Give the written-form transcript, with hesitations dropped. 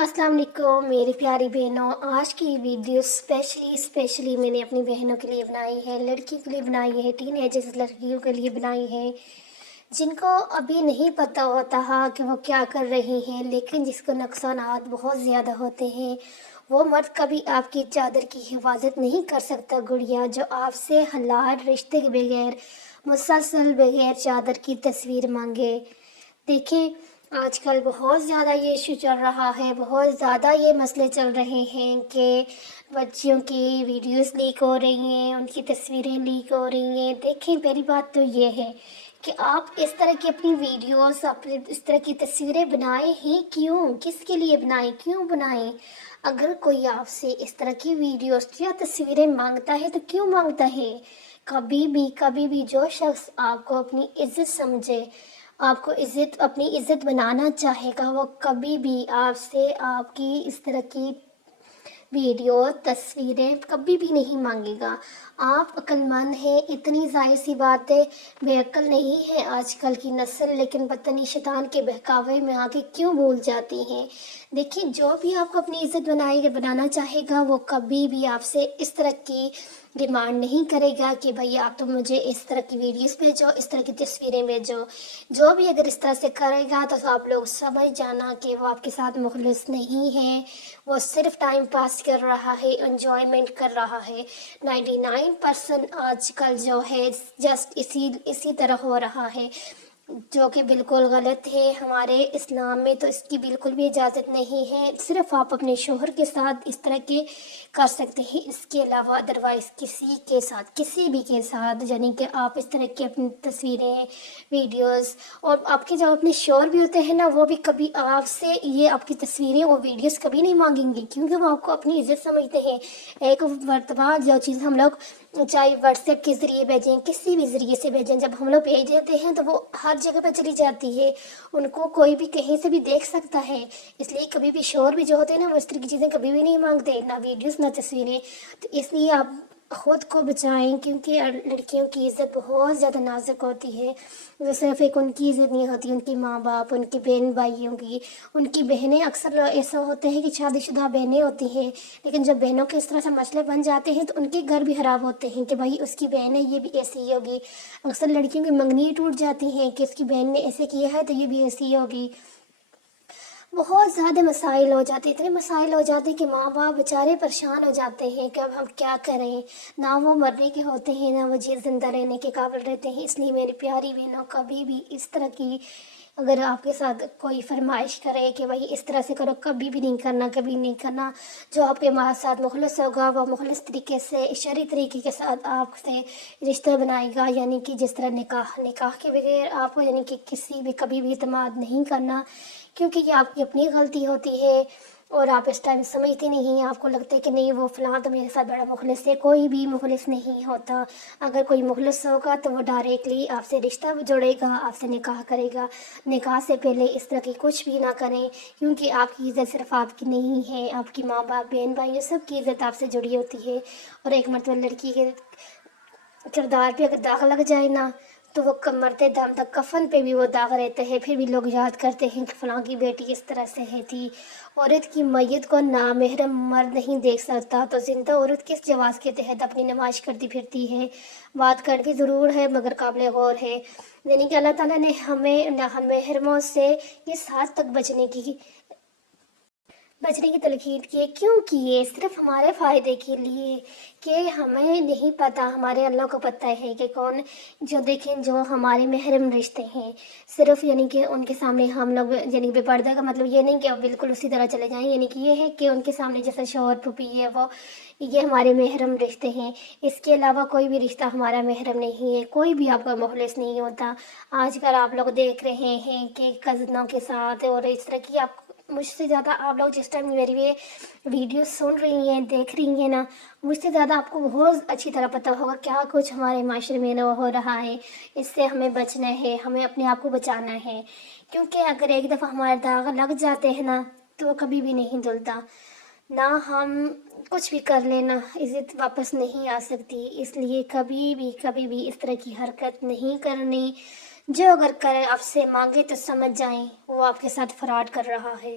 अस्सलाम वालेकुम मेरी प्यारी बहनों। आज की वीडियो स्पेशली मैंने अपनी बहनों के लिए बनाई है, लड़की के लिए बनाई है, टीनेजर्स लड़कियों के लिए बनाई है, जिनको अभी नहीं पता होता है कि वो क्या कर रही हैं, लेकिन जिसको नुकसानात बहुत ज़्यादा होते हैं। वो मर्द कभी आपकी चादर की हिफाजत नहीं कर सकता गुड़िया, जो आपसे हलाल रिश्ते के बगैर मुसलसल बगैर चादर की तस्वीर मांगे। देखें, आजकल बहुत ज़्यादा ये इशू चल रहा है, बहुत ज़्यादा ये मसले चल रहे हैं कि बच्चियों की वीडियोस लीक हो रही हैं, उनकी तस्वीरें लीक हो रही हैं। देखें, पहली बात तो ये है कि आप इस तरह की अपनी वीडियोस, अपने इस तरह की तस्वीरें बनाएं ही क्यों? किसके लिए बनाएं? क्यों बनाएं? अगर कोई आपसे इस तरह की वीडियोस या तस्वीरें मांगता है तो क्यों मांगता है? कभी भी जो शख्स आपको अपनी इज्जत समझे, आपको अपनी इज़्ज़त बनाना चाहेगा, वो कभी भी आपसे आपकी इस तरह की वीडियो तस्वीरें कभी भी नहीं मांगेगा। आप अक्लमंद हैं, इतनी ज़ाहिर सी बात है। बेअक्ल नहीं है आजकल की नस्ल, लेकिन पता नहीं शैतान के बहकावे में आके क्यों भूल जाती हैं। देखिए, जो भी आपको अपनी इज़्ज़त बनाना चाहेगा, वो कभी भी आपसे इस तरह की डिमांड नहीं करेगा कि भाई आप तो मुझे इस तरह की वीडियोस भेजो, इस तरह की तस्वीरें भेजो। जो भी अगर इस तरह से करेगा तो आप लोग समझ जाना कि वो आपके साथ मुखलिस नहीं है। वो सिर्फ टाइम पास कर रहा है, एंजॉयमेंट कर रहा है। 99% आजकल जो है जस्ट इसी तरह हो रहा है, जो कि बिल्कुल गलत है। हमारे इस्लाम में तो इसकी बिल्कुल भी इजाज़त नहीं है। सिर्फ आप अपने शोहर के साथ इस तरह के कर सकते हैं, इसके अलावा अदरवाइज़ किसी भी के साथ, यानी कि आप इस तरह की अपनी तस्वीरें, वीडियोस, और आपके जो अपने शोहर भी होते हैं ना, वो भी कभी आपसे ये आपकी तस्वीरें और वीडियोस कभी नहीं मांगेंगे, क्योंकि वो आपको अपनी इज़्ज़त समझते हैं। एक मर्तबा जो चीज़ हम लोग चाहे व्हाट्सएप के ज़रिए भेजें, किसी भी ज़रिए से भेजें, जब हम लोग भेज देते हैं तो वो हर जगह पर चली जाती है, उनको कोई भी कहीं से भी देख सकता है। इसलिए कभी भी शोर भी जो होते हैं ना, वो इस तरह की चीज़ें कभी भी नहीं मांगते, ना वीडियोस ना तस्वीरें। तो इसलिए आप ख़ुद को बचाएं, क्योंकि लड़कियों की इज़्ज़त बहुत ज़्यादा नाजुक होती है। जो सिर्फ एक उनकी इज़्ज़त नहीं होती, उनके माँ बाप, उनके बहन भाइयों की, उनकी बहनें, अक्सर ऐसा होते हैं कि शादीशुदा बहनें होती हैं, लेकिन जब बहनों के इस तरह से मसले बन जाते हैं तो उनके घर भी ख़राब होते हैं कि भाई उसकी बहन है, ये भी ऐसी ही होगी। अक्सर लड़कियों की मंगनी टूट जाती हैं कि उसकी बहन ने ऐसे किया है तो ये भी ऐसी ही होगी। बहुत ज़्यादा मसाइल हो जाते हैं, इतने मसाइल हो जाते हैं कि माँ बाप बेचारे परेशान हो जाते हैं कि अब हम क्या करें। ना वो मरने के होते हैं, ना वो ज़िंदा रहने के काबिल रहते हैं। इसलिए मेरी प्यारी बहनों, कभी भी इस तरह की अगर आपके साथ कोई फरमाइश करे कि भाई इस तरह से करो, कभी भी नहीं करना, कभी नहीं करना। जो आपके माँ साथ मुखलिस होगा, वो मुखलिस तरीके से, शरई तरीके के साथ आपसे रिश्ता बनाएगा, यानी कि जिस तरह निकाह के बगैर आप, यानी कि किसी भी कभी भी इत्मीनान नहीं करना, क्योंकि ये आपकी अपनी गलती होती है और आप इस टाइम समझते नहीं हैं। आपको लगता है कि नहीं, वो फ़लाँ तो मेरे साथ बड़ा मुखलिस है। कोई भी मुखलिस नहीं होता। अगर कोई मुखलिस होगा तो वो डायरेक्टली आपसे रिश्ता जोड़ेगा, आपसे निकाह करेगा। निकाह से पहले इस तरह की कुछ भी ना करें, क्योंकि आपकी इज़्ज़त सिर्फ आपकी नहीं है, आपकी माँ बाप, बहन भाई, ये सब की इज़्ज़त आपसे जुड़ी होती है। और एक मरतबा लड़की के किरदार पे अगर दाग लग जाए ना, तो वो मरते दम तक कफन पे भी वो दाग रहते हैं। फिर भी लोग याद करते हैं कि फ़लाँ की बेटी इस तरह से है थी। औरत की मैयत को नामहरम मर्द नहीं देख सकता, तो ज़िंदा औरत किस जवाज़ के तहत अपनी नमाज करती फिरती है? बात कड़वी ज़रूर है, मगर काबिल गौर है। यानी कि अल्लाह ताला ने हमें नामहरमों से इस हद तक बचने की तलकीद की है। क्यों किए? सिर्फ हमारे फ़ायदे के लिए, कि हमें नहीं पता, हमारे अल्लाह को पता है कि कौन, जो देखें, जो हमारे महरम रिश्ते हैं, सिर्फ यानी कि उनके सामने हम लोग, यानी बेपर्दा का मतलब ये नहीं कि अब बिल्कुल उसी तरह चले जाएं, यानी कि ये है कि उनके सामने जैसे शौहर फूफी है वो, ये हमारे महरम रिश्ते हैं। इसके अलावा कोई भी रिश्ता हमारा महरम नहीं है, कोई भी आपका मुखलिस नहीं होता। आजकल आप लोग देख रहे हैं कि कज़नों के साथ और इस तरह की, आप मुझसे ज़्यादा, आप लोग जिस टाइम मेरी ये वीडियो सुन रही हैं, देख रही हैं ना, मुझसे ज़्यादा आपको बहुत अच्छी तरह पता होगा क्या कुछ हमारे माशरे में ना हो रहा है। इससे हमें बचना है, हमें अपने आप को बचाना है, क्योंकि अगर एक दफ़ा हमारे दाग लग जाते हैं ना, तो वो कभी भी नहीं धुलता। ना हम कुछ भी कर लेना, इज़्ज़त वापस नहीं आ सकती। इसलिए कभी भी इस तरह की हरकत नहीं करनी। जो अगर करे आपसे मांगे तो समझ जाएं वो आपके साथ फ्रॉड कर रहा है।